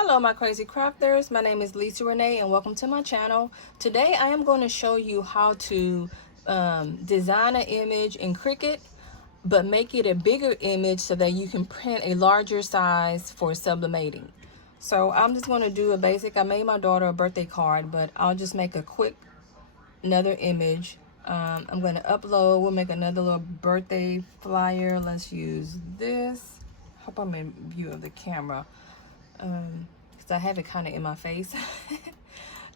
Hello my crazy crafters, my name is Lisa Renee and welcome to my channel. Today I am going to show you how to design an image in Cricut but make it a bigger image so that you can print a larger size for sublimating. So I'm just going to do a basic, I made my daughter a birthday card, but I'll just make a quick another image. I'm going to upload, we'll make another little birthday flyer. Let's use this. Hope I'm in view of the camera. Because I have it kind of in my face.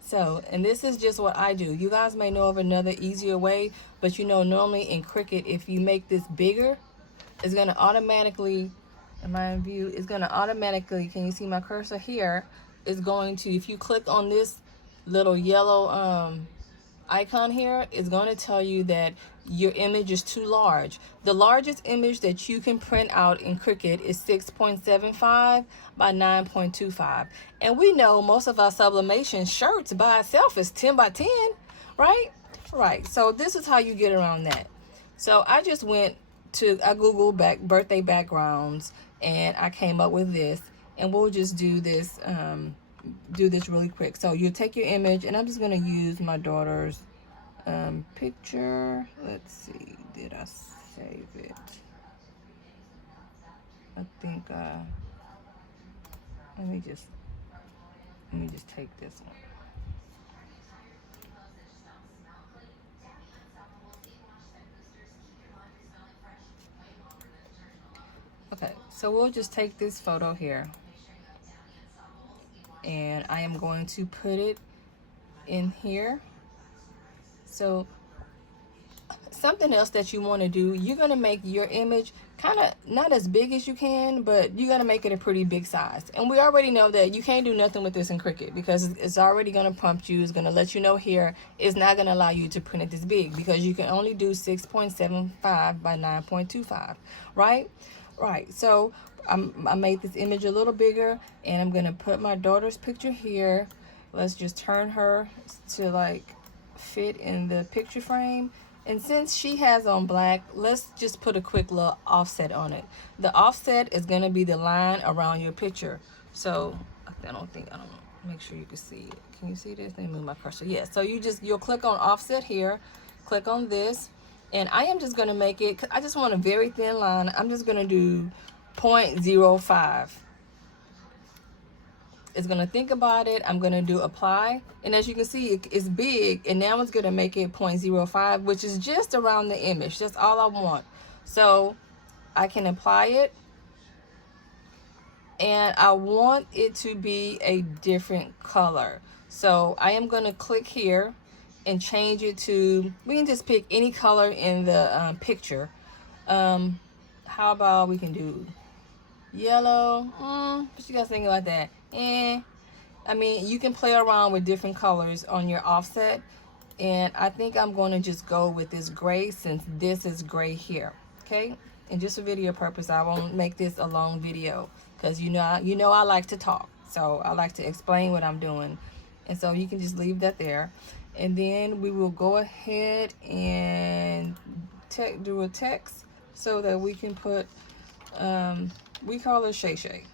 So, and this is just what I do. You guys may know of another easier way, but you know, normally in Cricut, if you make this bigger, it's going to automatically, in my view, it's going to automatically, can you see my cursor here? It's going to, if you click on this little yellow icon here, is going to tell you that your image is too large. The largest image that you can print out in Cricut is 6.75 by 9.25, and we know most of our sublimation shirts by itself is 10 by 10, right? So this is how you get around that. So I just went to, I googled birthday backgrounds and I came up with this, and we'll just do this really quick. So you take your image, and I'm just going to use my daughter's picture. Let's see, did I save it? I think let me just take this one. Okay, so we'll just take this photo here, and I am going to put it in here. So something else that you want to do, you're going to make your image kind of not as big as you can, but you got to make it a pretty big size. And we already know that you can't do nothing with this in Cricut because it's already going to prompt you. It's going to let you know here it's not going to allow you to print it this big because you can only do 6.75 by 9.25, right? So I made this image a little bigger, and I'm going to put my daughter's picture here. Let's just turn her to like fit in the picture frame. And since she has on black, let's just put a quick little offset on it. The offset is going to be the line around your picture. So I don't know, make sure you can see it. Can you see this? Let me move my cursor. Yeah, so you'll click on offset here, click on this, and I am just going to make it, I just want a very thin line. I'm just going to do 0.05. It's going to think about it. I'm going to do apply, and as you can see, it's big, and now it's going to make it 0.05, which is just around the image. That's all I want. So I can apply it, and I want it to be a different color. So I am going to click here and change it to, we can just pick any color in the picture. How about we can do yellow? What you guys think about that? I mean, you can play around with different colors on your offset, and I think I'm going to just go with this gray since this is gray here. Okay, and just for video purpose, I won't make this a long video because you know I like to talk, so I like to explain what I'm doing, and so you can just leave that there. And then we will go ahead and do a text so that we can put we call her Shay Shay.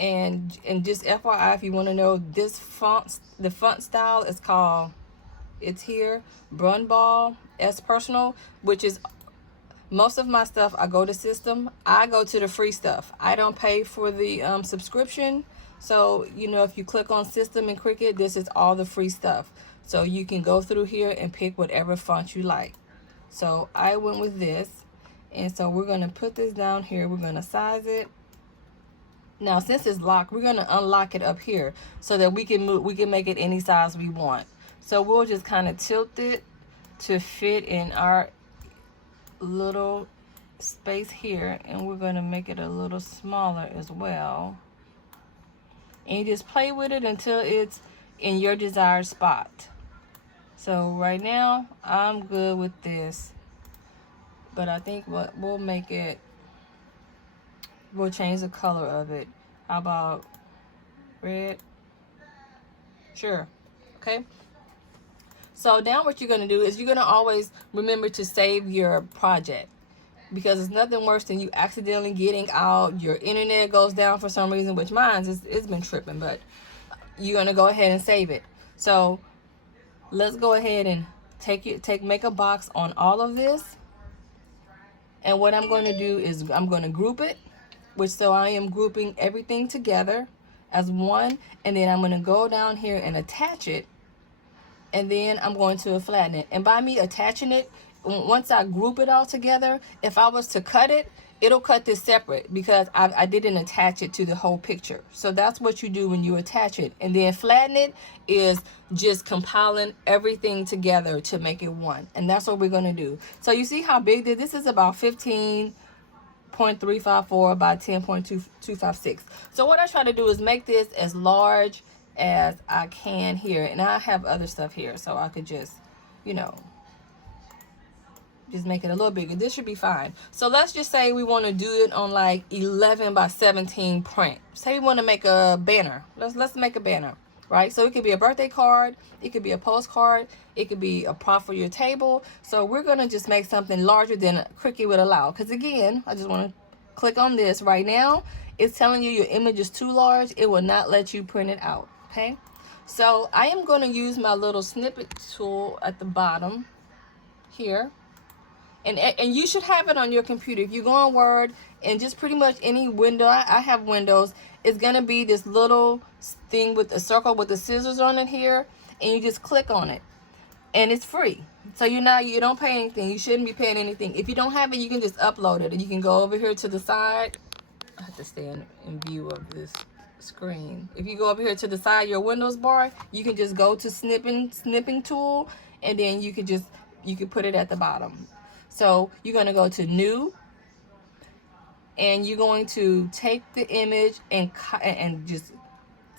And just FYI, if you want to know, this font, the font style is called, it's here, Brunball S Personal, which is most of my stuff. I go to system, I go to the free stuff. I don't pay for the subscription. So, you know, if you click on system in Cricut, this is all the free stuff. So you can go through here and pick whatever font you like. So I went with this, and so we're going to put this down here. We're going to size it. Now, since it's locked, we're going to unlock it up here so that we can make it any size we want. So we'll just kind of tilt it to fit in our little space here, and we're going to make it a little smaller as well. And you just play with it until it's in your desired spot. So right now, I'm good with this, but I think we'll make it, we'll change the color of it. How about red? Sure. Okay. So now what you're going to do is you're going to always remember to save your project. because it's nothing worse than you accidentally getting out, your internet goes down for some reason, which mine it's been tripping, but you're gonna go ahead and save it. So let's go ahead and make a box on all of this. And what I'm going to do is I'm going to group it, so I am grouping everything together as one, and then I'm going to go down here and attach it, and then I'm going to flatten it. And by me attaching it, once I group it all together, if I was to cut it, it'll cut this separate because I didn't attach it to the whole picture. So that's what you do when you attach it. And then flatten it is just compiling everything together to make it one. And that's what we're going to do. So you see how big this is? About 15.354 by 10.256. So what I try to do is make this as large as I can here. And I have other stuff here, so I could just, you know, just make it a little bigger. This should be fine. So let's just say we want to do it on like 11 by 17 print. Say we want to make a banner. Let's make a banner, right? So it could be a birthday card, it could be a postcard, it could be a prop for your table. So we're gonna just make something larger than Cricut would allow. Because again, I just want to click on this right now. It's telling you your image is too large. It will not let you print it out. Okay. So I am going to use my little snippet tool at the bottom here. And you should have it on your computer. If you go on Word and just pretty much any window, I have Windows, it's going to be this little thing with a circle with the scissors on it here, and you just click on it. And it's free. So you don't pay anything. You shouldn't be paying anything. If you don't have it, you can just upload it. And you can go over here to the side. I have to stay in view of this screen. If you go over here to the side, your Windows bar, you can just go to snipping tool, and then you can put it at the bottom. So you're going to go to New, and you're going to take the image and just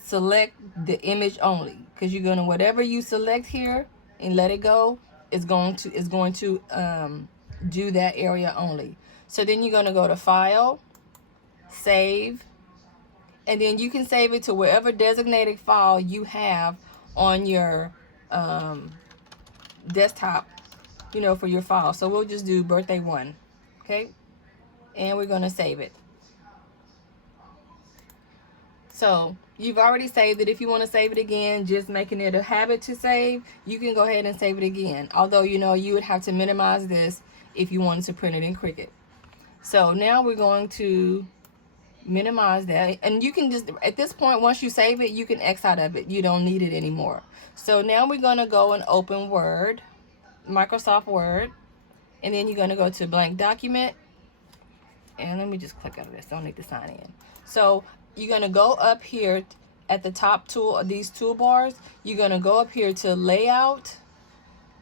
select the image only, because you're going to, whatever you select here and let it go, is going to do that area only. So then you're going to go to File, Save, and then you can save it to wherever designated file you have on your desktop, you know, for your file. So we'll just do birthday 1, okay? And we're gonna save it. So you've already saved it. If you want to save it again, just making it a habit to save, you can go ahead and save it again. Although, you know, you would have to minimize this if you wanted to print it in Cricut. So now we're going to minimize that, and you can just, at this point, once you save it, you can X out of it. You don't need it anymore. So now we're going to go and open Word, Microsoft Word, and then you're going to go to blank document, and let me just click out of this. I don't need to sign in. So you're going to go up here at the top tool of these toolbars. You're going to go up here to layout,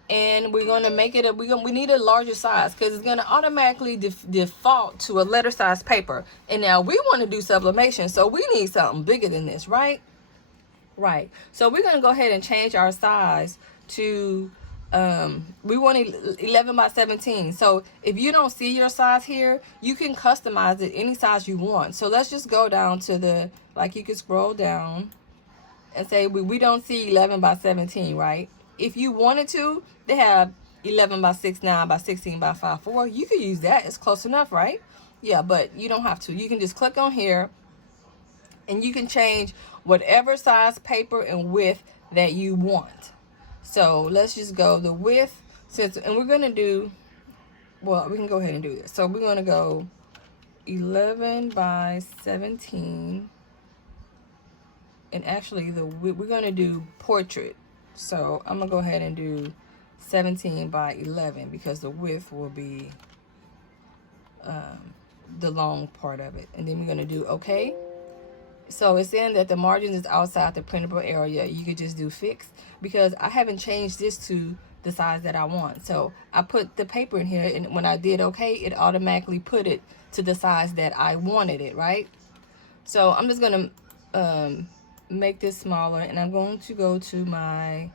and we're going to make it we need a larger size, because it's going to automatically default to a letter size paper. And now we want to do sublimation, so we need something bigger than this, right? Right. So we're going to go ahead and change our size to we want 11 by 17. So if you don't see your size here, you can customize it any size you want. So let's just go down to the, like, you can scroll down and say we don't see 11 by 17, right? If you wanted to, they have 11 by 6.9 by 16 by 5.4. You could use that. It's close enough, right? Yeah, but you don't have to. You can just click on here, and you can change whatever size paper and width that you want. So let's just go the width, and we're going to do, well, we can go ahead and do this. So we're going to go 11 by 17, and actually we're going to do portrait. So I'm going to go ahead and do 17 by 11, because the width will be the long part of it. And then we're going to do OK. So it's saying that the margin is outside the printable area. You could just do fix, because I haven't changed this to the size that I want. So I put the paper in here, and when I did OK, it automatically put it to the size that I wanted it, right? So I'm just going to make this smaller, and I'm going to go to my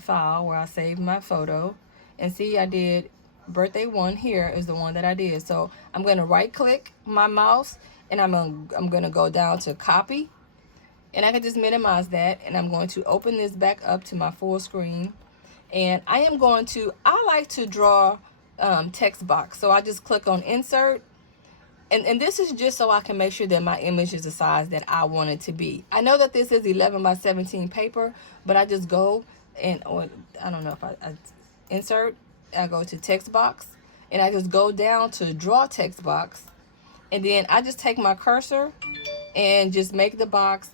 file where I saved my photo, and see, I did birthday 1. Here is the one that I did. So I'm going to right click my mouse, and I'm going to go down to copy, and I can just minimize that, and I'm going to open this back up to my full screen. And I like to draw text box. So I just click on insert, and this is just so I can make sure that my image is the size that I want it to be. I know that this is 11 by 17 paper, but I just go and, or I don't know if I insert, I go to text box, and I just go down to draw text box, and then I just take my cursor and just make the box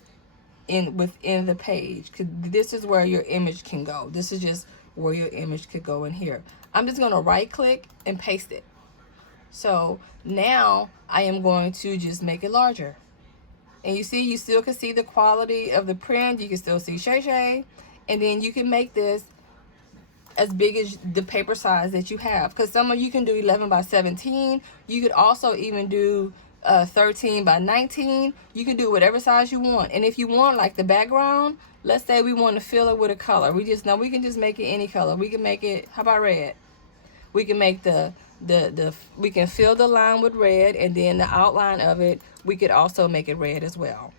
within the page, because this is where your image can go. This is just where your image could go in here. I'm just going to right click and paste it. So now I am going to just make it larger, and you see, you still can see the quality of the print. You can still see Shay, and then you can make this as big as the paper size that you have, because some of you can do 11 by 17. You could also even do 13 by 19. You can do whatever size you want. And if you want, like the background, let's say we want to fill it with a color, we just know we can just make it any color. We can make it, how about red? We can make we can fill the line with red, and then the outline of it, we could also make it red as well.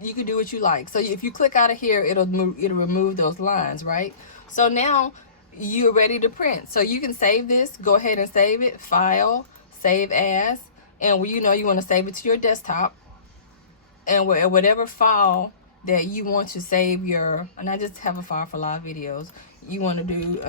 You can do what you like. So if you click out of here, it'll remove those lines, right? So now you're ready to print. So you can save this. Go ahead and save it. File, save as, and you know you want to save it to your desktop, and whatever file that you want to save your, and I just have a file for live videos. You want to do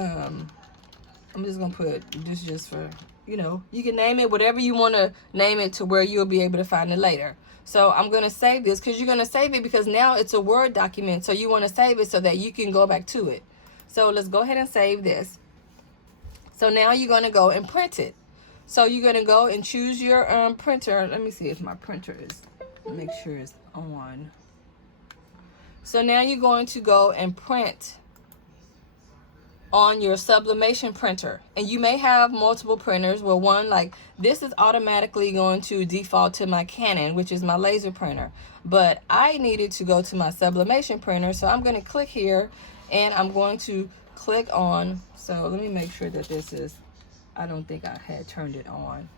I'm just gonna put this just for, you know, you can name it whatever you want to name it to where you'll be able to find it later. So I'm gonna save this, because you're gonna save it because now it's a Word document, so you want to save it so that you can go back to it. So let's go ahead and save this. So now you're gonna go and print it. So you're gonna go and choose your printer. Let me see if my printer is, make sure it's on. So now you're going to go and print on your sublimation printer, and you may have multiple printers. Well, one, like this is automatically going to default to my Canon, which is my laser printer, but I needed to go to my sublimation printer. So I'm going to click here, and I'm going to click on, so let me make sure that this is, I don't think I had turned it on,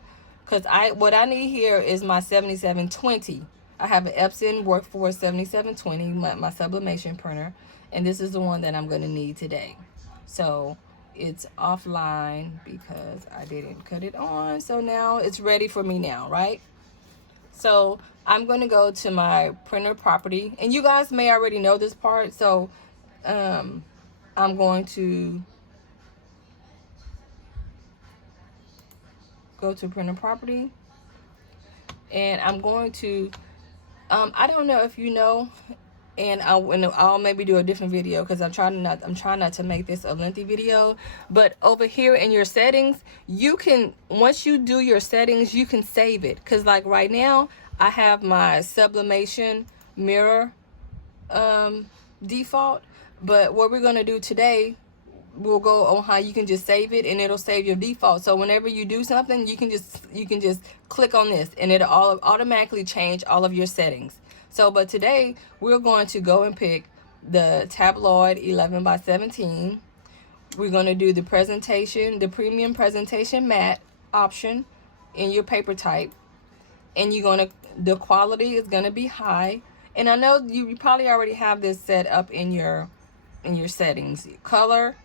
because what I need here is my 7720. I have an Epson Workforce 7720, my sublimation printer, and this is the one that I'm going to need today. So it's offline because I didn't cut it on. So now it's ready for me now, right? So I'm going to go to my printer property, and you guys may already know this part. So I'm going to go to printer property, and I'm going to I don't know if you know, and I'll maybe do a different video, because I'm trying not to make this a lengthy video. But over here in your settings, you can, once you do your settings, you can save it. Because like right now I have my sublimation mirror default, but what we're going to do today, we'll go on how you can just save it, and it'll save your default. So whenever you do something, you can just click on this, and it'll automatically change all of your settings. So, but today we're going to go and pick the tabloid 11 by 17. We're going to do the presentation, the premium presentation matte option in your paper type, and the quality is going to be high. And I know you probably already have this set up in your settings, color,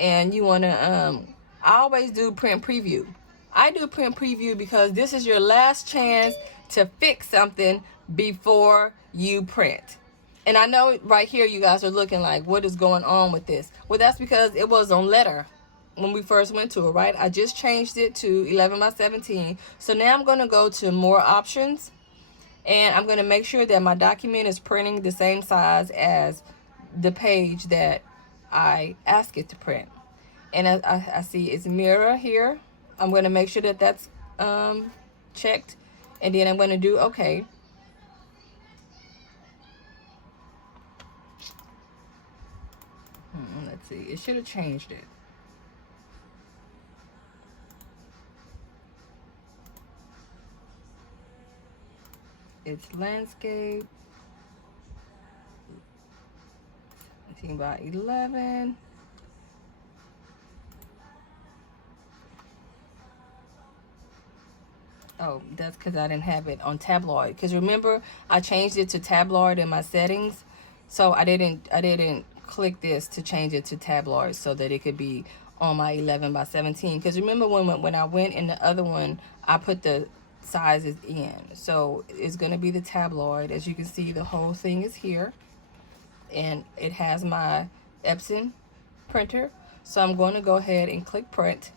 and you want to I always do print preview. I do print preview because this is your last chance to fix something before you print. And I know right here you guys are looking like, what is going on with this? Well, that's because it was on letter when we first went to it, right? I just changed it to 11 by 17. So now I'm going to go to more options, and I'm going to make sure that my document is printing the same size as the page that I ask it to print. And I see it's mirror here. I'm going to make sure that that's checked, and then I'm going to do okay. Let's see, it should have changed it. It's landscape 18 by 11. Oh, that's because I didn't have it on tabloid. Because remember, I changed it to tabloid in my settings, so I didn't click this to change it to tabloid so that it could be on my 11 by 17. Because remember when I went in the other one, I put the sizes in. So it's going to be the tabloid. As you can see, the whole thing is here. And it has my Epson printer. So I'm going to go ahead and click print.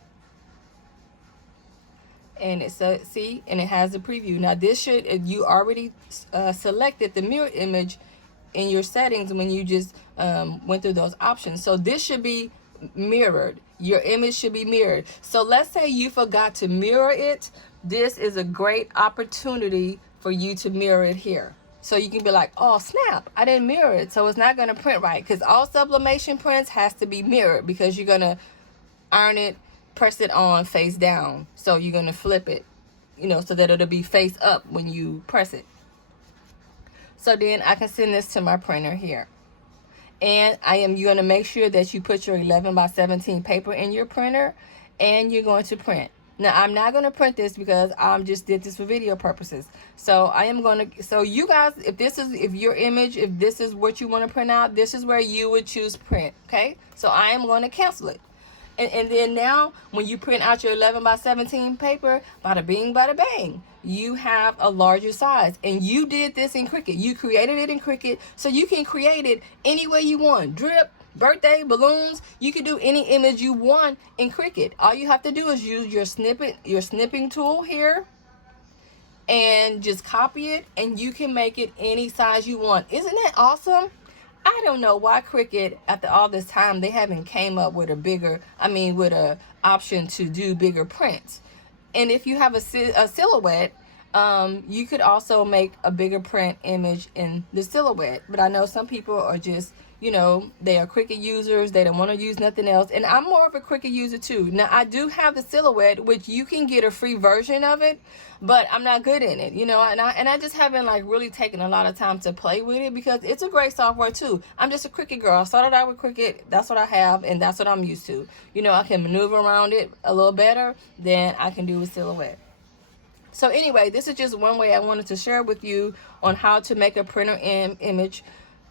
And it's see, and it has the preview. Now this should, you already selected the mirror image in your settings when you just went through those options. So this should be mirrored. Your image should be mirrored. So let's say you forgot to mirror it. This is a great opportunity for you to mirror it here. So you can be like, oh snap, I didn't mirror it, so it's not going to print right. Because all sublimation prints has to be mirrored, because you're going to iron it, press it on face down. So you're going to flip it, you know, so that it'll be face up when you press it. So then I can send this to my printer here. And you're going to make sure that you put your 11 by 17 paper in your printer, and you're going to print. Now I'm not going to print this because I just did this for video purposes. So I am going to, so you guys, if this is what you want to print out, this is where you would choose print. Okay. So I am going to cancel it. And then now when you print out your 11 by 17 paper, bada bing, bada bang, you have a larger size. And you did this in Cricut. You created it in Cricut, so you can create it any way you want. Drip, birthday, balloons, you can do any image you want in Cricut. All you have to do is use your snipping tool here and just copy it, and you can make it any size you want. Isn't that awesome? I don't know why Cricut, after all this time, they haven't came up with with a option to do bigger prints. And if you have a silhouette, you could also make a bigger print image in the silhouette. But I know some people are just, you know, they are Cricut users. They don't want to use nothing else. And I'm more of a Cricut user too. Now, I do have the silhouette, which you can get a free version of it, but I'm not good in it, you know, and I just haven't like really taken a lot of time to play with it, because it's a great software too. I'm just a Cricut girl. I started out with Cricut. That's what I have, and that's what I'm used to. You know, I can maneuver around it a little better than I can do with silhouette. So anyway, this is just one way I wanted to share with you on how to make a printer image,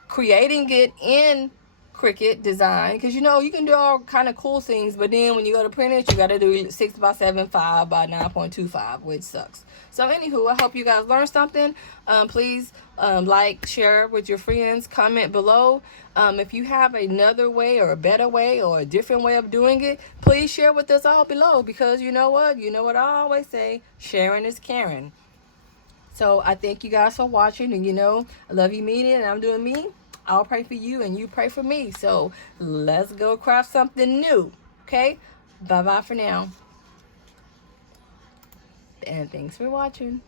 creating it in Cricut design, because you know you can do all kind of cool things, but then when you go to print it, you got to do 6 by 7, 5 by 9.25, which sucks. So anywho, I hope you guys learned something. Please like, share with your friends, comment below. If you have another way or a better way or a different way of doing it, please share with us all below, because you know what I always say, sharing is caring. So I thank you guys for watching, and you know, I love you, mean it, and I'm doing me. I'll pray for you and you pray for me. So let's go craft something new. Okay? Bye-bye for now. And thanks for watching.